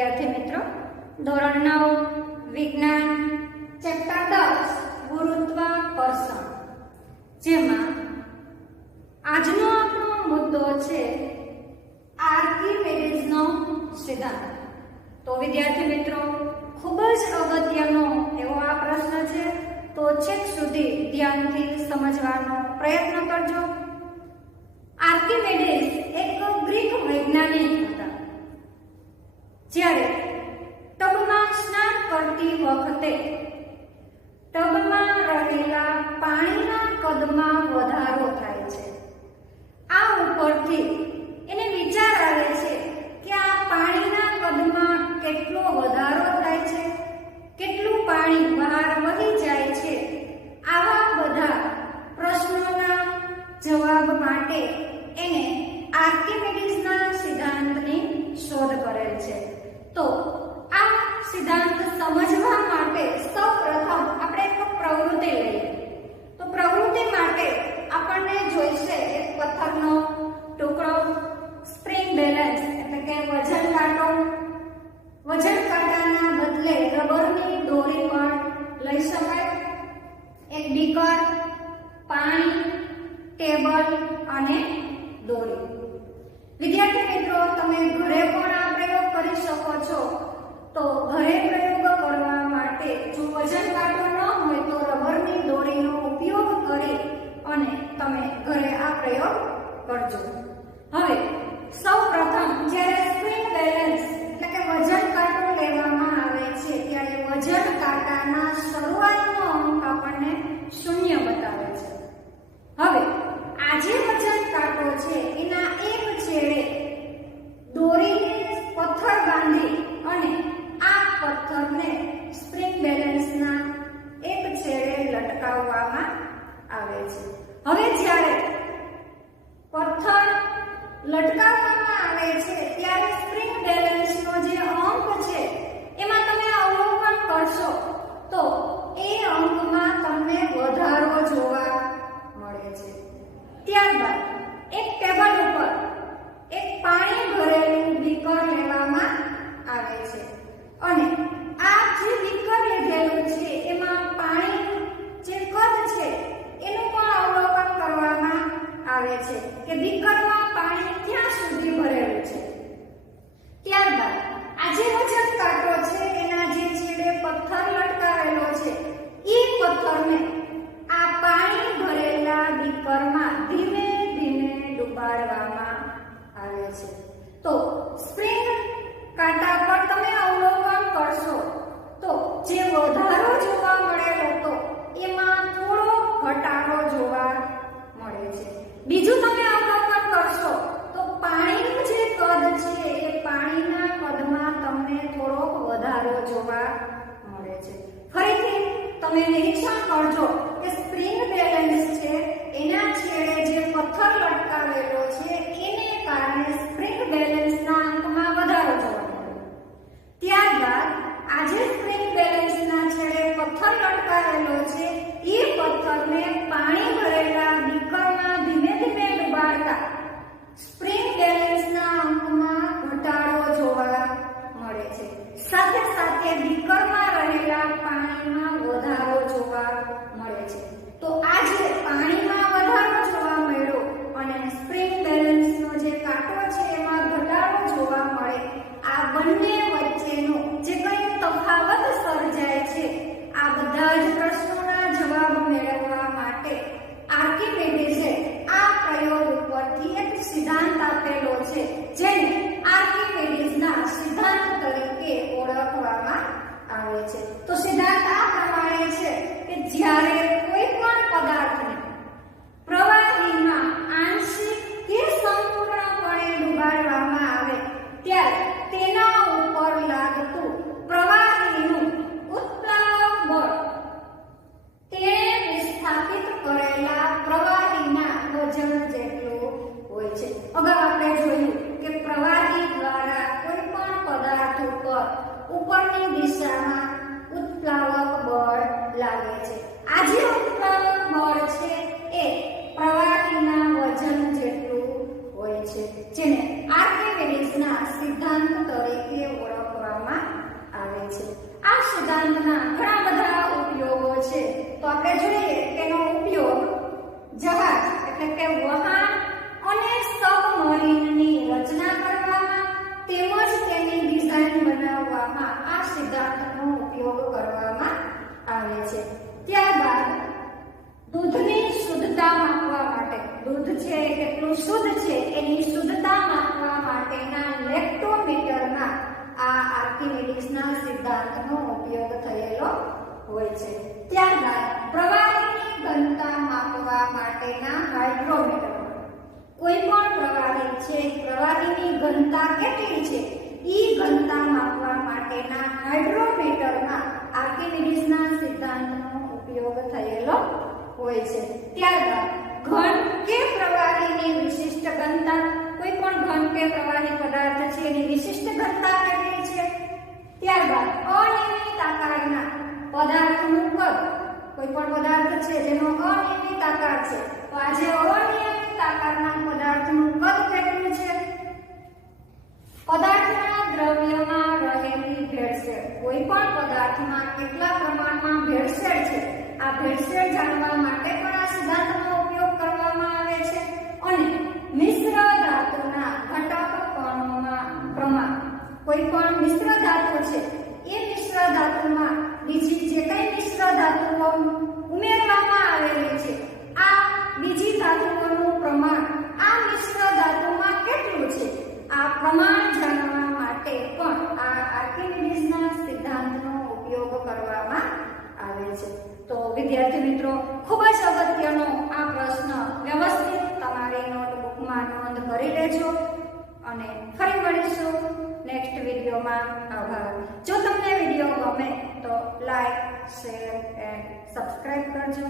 વિદ્યાર્થી મિત્રો, ધોરણ નવ, વિજ્ઞાન ચેપ્ટર દસ ગુરુત્વાકર્ષણ જેમાં આજનો આપણો મુદ્દો છે આર્કિમેડિઝનો સિદ્ધાંત. તો વિદ્યાર્થી મિત્રો, ખૂબ જ અગત્યનો એવો આ પ્રશ્ન છે, તો છેક સુધી ધ્યાનથી સમજવાનો પ્રયત્ન કરજો. આર્કિમેડિઝ એક ગ્રીક વૈજ્ઞાનિક હતા જ્યારે ટબમાં સ્નાન કરતી વખતે ટબમાં રહેલા પાણીના કદમાં વધારો થાય છે આ ઉપરથી એને વિચાર આવે છે કે આ પાણીના કદમાં કેટલો વધારો થાય છે કેટલું પાણી બહાર વહી જાય છે આવા બધા પ્રશ્નોના જવાબ માટે એને આર્કિમેડિસના સિદ્ધાંતની શોધ કરેલ છે. તો આ સિદ્ધાંત સમજવા માટે સૌપ્રથમ આપણે એક પ્રવૃત્તિ લઈએ. તો પ્રવૃત્તિ માટે આપણને જોઈશે એક પથ્થરનો ટુકડો સ્પ્રિંગ બેલેન્સ એટલે કે વજન કાંટો વજન કાંટાના બદલે રબરની દોરી પણ લઈ શકાય એક બીકર પાણી ટેબલ અને દોરી. વિદ્યાર્થી મિત્રો, તમે ઘરે પણ આ પ્રયોગ કરી શકો છો. તો ઘરે પ્રયોગ કરવા માટે જો વજન કાંટો ન હોય તો રબરની દોરીનો ઉપયોગ કરી અને તમે ઘરે આ પ્રયોગ કરજો. હવે સૌ પ્રથમ જ્યારે સ્પ્રિંગ બેલેન્સ એટલે કે વજન કાંટો લેવામાં આવે છે, ત્યારે વજન કાંટાના શરૂઆતનો અંક આપણને શૂન્ય બતાવે છે હવે આ જે વજન કાંટો છે એના એક છેડે દોરીને પથ્થર બાંધી અને આ પથ્થરને સ્પ્રિંગ બેલેન્સના એક છેડે લટકાવવામાં આવે છે. હવે જ્યારે પથ્થર લટકાવવામાં આવે છે, ત્યારે સ્પ્રિંગ બેલેન્સનો જે અંક છે, એમાં તમે અવલોકન કરશો તો એ અંકમાં તમને વધારો જોવા મળે છે ત્યારબાદ એક ટેબલ ઉપર એક પાણી ભરેલું બીકર લેવામાં આવે છે અને આ જે બીકર લીધેલું છે એમાં પાણી જે કદ છે એનું પણ અવલોકન કરવામાં આવે છે કે બીકરમાં પાણી ક્યાં સુધી ભરેલું છે ત્યારબાદ આ જે વજન કાંટો છે એના જે છેડે પથ્થર લટકાવેલો છે એ પથ્થરને આ પાણી ભરેલા બીકરમાં ધીમે ધીમે ડુબાડવામાં આવે છે તો સ્પ્રિંગ કાંટા પર તમે અવલોકન કરશો તો જે વધારો જોવા મળેલો હતો એમાં થોડો ઘટાડો જોવા મળે છે બીજું તમે અવલોકન કરશો તો પાણીનું જે કદ છે એ પાણીના કદમાં તમને થોડોક વધારો જોવા મળે છે. ફરીથી તમે નિરીક્ષણ કરજો કે સ્પ્રિંગ બેલેન્સ છે, એના છેડે જે પથ્થર લટકાવેલો છે, એને કારણે સ્પ્રિંગ બેલેન્સના અંકમાં વધારો જોવા ત્યારબાદ આજે સ્પ્રિંગ બેલેન્સના છેડે પથ્થર લટકાવેલો છે, એ પથ્થરને પાણી ભરેલા બીકરમાં ધીમે ધીમે ડુબાડતા સ્પ્રિંગ બેલેન્સના અંકમાં ઘટાડો જોવા મળે છે સાથે સાથે બીકરમાં રહેલા પાણીમાં વધારો જોવા મળે છે. તો આ જે પાણીમાં વધારો જોવા મળ્યો અને સ્પ્રિંગ બેલેન્સનો જે કાંટો છે એમાં ઘટાડો જોવા મળે, આ બંને વચ્ચેનો જે કંઈ તફાવત સર્જાય છે આ બધા જ પ્રશ્નોના જવાબ મેળવવા માટે આર્કિમેડિસે આ પ્રયોગ ઉપરથી એક સિદ્ધાંત આપેલો છે જેને આર્કિમેડિસના સિદ્ધાંત તરીકે ઓળખવામાં આવે છે. તો સિદ્ધાંત આ પ્રમાણે છે કે જ્યારે કોઈ પણ પદાર્થને પ્રવાહીમાં આંશિક કે સંપૂર્ણપણે ડુબાડવામાં આવે, ત્યારે તેના ઉપર લાગતું પ્રવાહીનું ઉત્પ્લાવક બળ તેણે વિસ્થાપિત કરેલા પ્રવાહીના વજન જેટલું હોય છે. અગાઉ આપણે જોયું કે પ્રવાહી દ્વારા કોઈ પણ પદાર્થ ઉપર ઉપરની દિશામાં ઉત્પ્લાવક બળ લાગે છે. આ જે ઉત્પ્લાવક બળ છે એ પ્રવાહીના વજન જેટલું હોય છે, જેને આર્કિમેડિસના સિદ્ધાંત તરીકે ઓળખવામાં આવે છે. આ સિદ્ધાંતના ઘણા બધા ઉપયોગો છે. તો આપણે જોઈએ તેનો ઉપયોગ જહાજ, એટલે કે વહાણ બનાવવામાં આ સિદ્ધાંતનો ઉપયોગ કરવામાં આવે છે. ત્યારબાદ દૂધની શુદ્ધતા માપવા માટે, દૂધ છે કેટલું શુદ્ધ છે એની શુદ્ધતા માપવા માટેના લેક્ટોમીટરમાં આ આર્કિમિડીઝના સિદ્ધાંતનો ઉપયોગ થયેલો હોય છે. ત્યારબાદ પ્રવાહીની ઘનતા માપવા માટેના હાઇડ્રોમીટર. કોઈ પણ પ્રવાહી છે, પ્રવાહીની ઘનતા કેટલી છે? ઈ ઘનતા માપવા માટેના હાઇડ્રોમીટરમાં આર્કિમિડીઝના સિદ્ધાંતનો ઉપયોગ થયેલો હોય છે. ત્યારબાદ ઘન કે પ્રવાહીની વિશિષ્ટ ઘનતા, કોઈ પણ ઘન કે પ્રવાહી પદાર્થ છે, એની વિશિષ્ટ ઘનતા કેટલી છે? ત્યારબાદ અનિયમિત આકારના પદાર્થનું કદ, કોઈ પણ પદાર્થ છે જેનો અનિયમિત આકાર છે. તો આજે અનિયમિત આકારના પદાર્થનું કદ કેટલું છે? પદાર્થના દ્રવ્યમાં રહેલી ભેળસેળ. કોઈ પણ પદાર્થમાં કેટલા પ્રમાણમાં ભેળસેળ છે આ ભેળસેળ જાણવા માટે પણ આ સિદ્ધાંતનો ઉપયોગ કરવામાં આવે છે અને મિશ્ર ધાતુના ઘટક કણોમાં પ્રમાણ કોઈ પણ મિશ્ર ધાતુ છે એ મિશ્ર ધાતુમાં બીજી જે કઈ મિશ્ર ધાતુઓ ઉમેરવામાં આવેલી છે આ બીજી ધાતુઓનું પ્રમાણ આ મિશ્ર ધાતુમાં કેટલું છે આ પ્રમાણ જાણવા માટે પણ આ આર્કિમિડીઝના સિદ્ધાંતનો ઉપયોગ કરવામાં આવે છે. તો વિદ્યાર્થી મિત્રો, ખૂબ જ અગત્યનો આ પ્રશ્ન વ્યવસ્થિત તમારી નોટબુકમાં નોંધ કરી લેજો અને ફરી મળીશું નેક્સ્ટ વિડીયોમાં. આભાર. જો તમને વીડિયો ગમે તો લાઈક શેર એન્ડ સબસ્ક્રાઈબ કરજો.